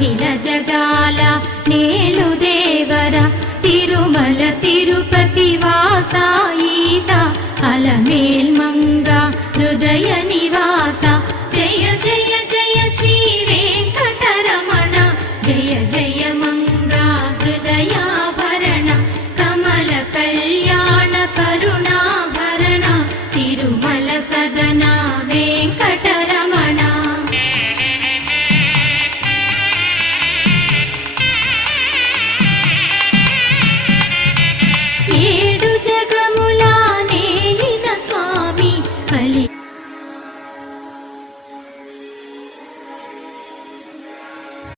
అఖిల జగాల నేలు దేవర తిరుమల తిరుపతి వాస ఈస అలమేల్ మంగ హృదయ నివాస జయ జయ జయ శ్రీ వెంకటరమణ జయ జయ మంగ హృదయాభరణ కమల కళ్యాణ కరుణాభరణ తిరుమల సదనా